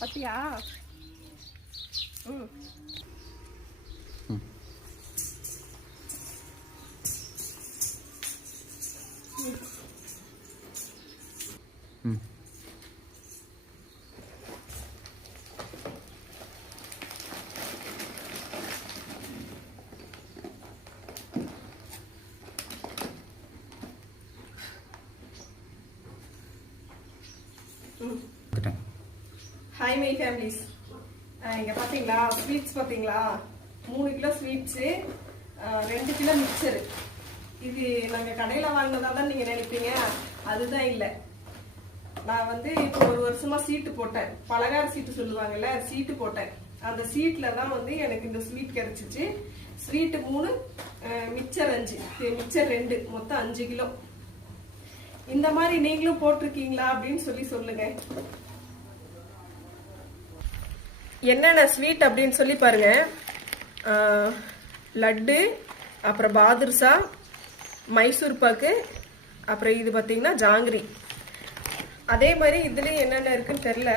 பத்தியா? ம் ம் ஹாய் மை ஃபேமிலிஸ். இங்கே பார்த்தீங்களா ஸ்வீட்ஸ் பார்த்தீங்களா? 3 கிலோ ஸ்வீட்ஸு, 2 கிலோ மிக்சரு. இது நாங்கள் கடையில் வாங்கினதா தான் நீங்கள் நினைப்பீங்க. அதுதான் இல்லை. நான் வந்து இப்போ 1 வருஷமாக சீட்டு போட்டேன். பலகார சீட்டு சொல்லுவாங்கல்ல, சீட்டு போட்டேன். அந்த சீட்டில் தான் வந்து எனக்கு இந்த ஸ்வீட் கிடச்சிச்சு. ஸ்வீட்டு 3, மிக்சர் 5, மிக்சர் 2, மொத்தம் 5 கிலோ. இந்த மாதிரி நீங்களும் போட்டிருக்கீங்களா அப்படின்னு சொல்லுங்க. என்னென்ன ஸ்வீட் அப்படின்னு சொல்லி பாருங்க. லட்டு, அப்புறம் பாதுர்சா, மைசூர் பாக்கு, அப்புறம் இது பார்த்தீங்கன்னா ஜாங்கிரி. அதே மாதிரி இதுலேயும் என்னென்ன இருக்குன்னு தெரில.